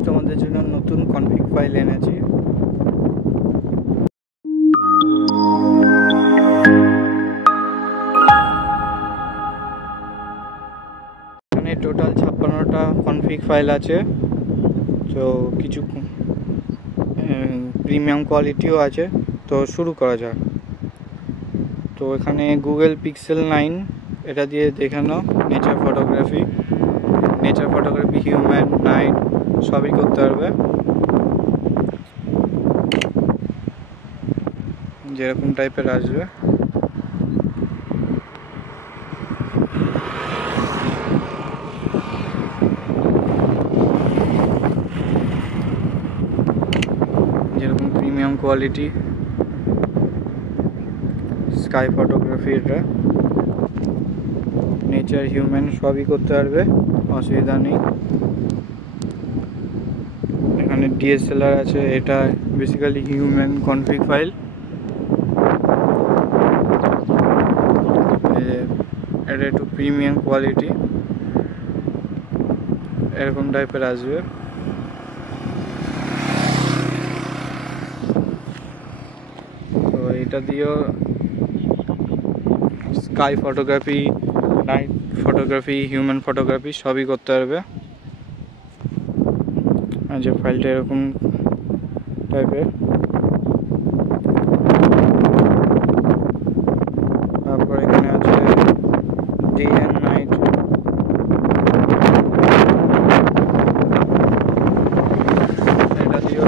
আমি তোমাদের জন্য নতুন কনফিগ ফাইল এনেছি। এখানে টোটাল 56টা কনফিগ ফাইল আছে, তো কিছু প্রিমিয়াম কোয়ালিটিও আছে। তো শুরু করা যাক। তো এখানে গুগল পিক্সেল 9 এটা দিয়ে দেখে নাও। নেচার ফটোগ্রাফি, হিউম্যান, নাইট সবই করতে পারবে। যেরকম টাইপের আসবে যেরকম প্রিমিয়াম কোয়ালিটি স্কাই ফটোগ্রাফি, এটা নেচার, হিউম্যান সবই করতে পারবে, অসুবিধা নেই। এখানে ডিএসএলআর আছে, এটা বেসিক্যালি হিউম্যান কনফিগ ফাইল। এটা একটু প্রিমিয়াম কোয়ালিটি, এরকম টাইপের আসবে। তো এটা দিয়েও sky photography, night photography, human photography সবই করতে পারবে। আর যে ফাইলটা এরকম টাইপের। তারপর এখানে আছে ডে অ্যান্ড নাইট, এটা দিয়েও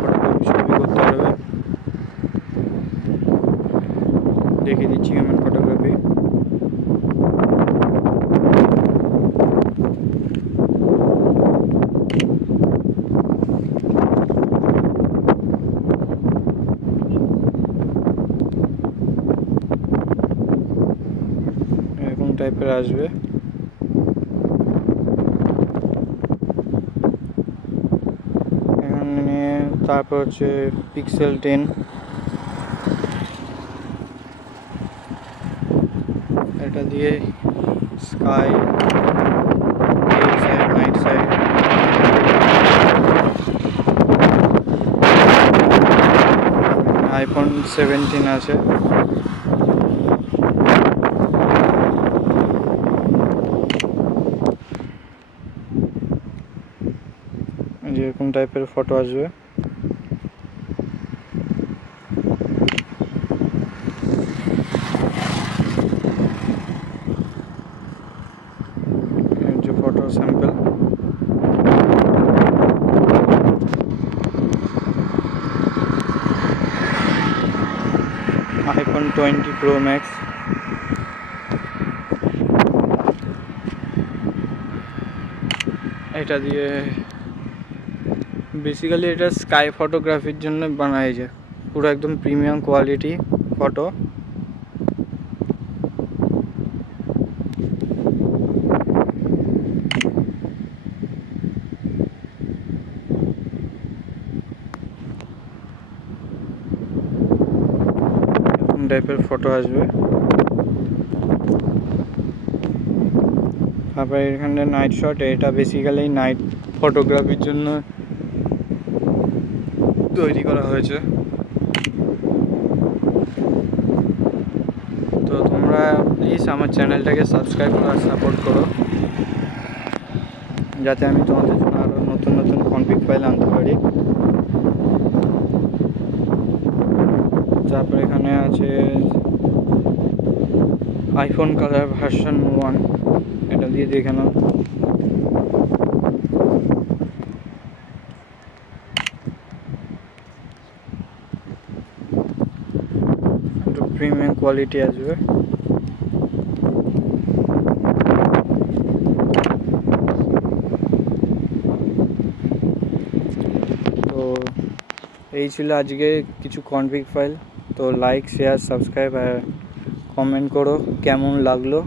ফটোগ্রাফি সবই করতে পারবে। দেখিয়ে দিচ্ছি হিউম্যান ফটোগ্রাফি। এরকম টাইপের আসবে। এখানে তারপর হচ্ছে পিক্সেল 10, এটা দিয়ে sky, day side, night side, iPhone 17 আছে। যেরকম টাইপের ফটো আসবে। যে photo sample, iPhone 20 pro max. এটা দিয়ে বেসিক্যালি এটা স্কাই ফটোগ্রাফির জন্য বানায়, যে পুরো একদম প্রিমিয়াম কোয়ালিটি ফটো। এরকম টাইপের ফটো আসবে। তারপরে এখানে নাইট শট, এটা বেসিক্যালি নাইট ফটোগ্রাফির জন্য তৈরি করা হয়েছে। তো তোমরা প্লিজ আমার চ্যানেলটাকে সাবস্ক্রাইব করো আর সাপোর্ট করো, যাতে আমি তোমাদের জন্য আরও নতুন নতুন কনফিগ ফাইল আনতে পারি। তারপর এখানে আছে আইফোন কালার ভার্সন 1, এটা দিয়ে দেখে নাও। একটু প্রিমিয়াম কোয়ালিটি আসবে। তো এই ছিল আজকে কিছু কনফিগ ফাইল। তো লাইক, শেয়ার, সাবস্ক্রাইব আর কমেন্ট করো কেমন লাগলো।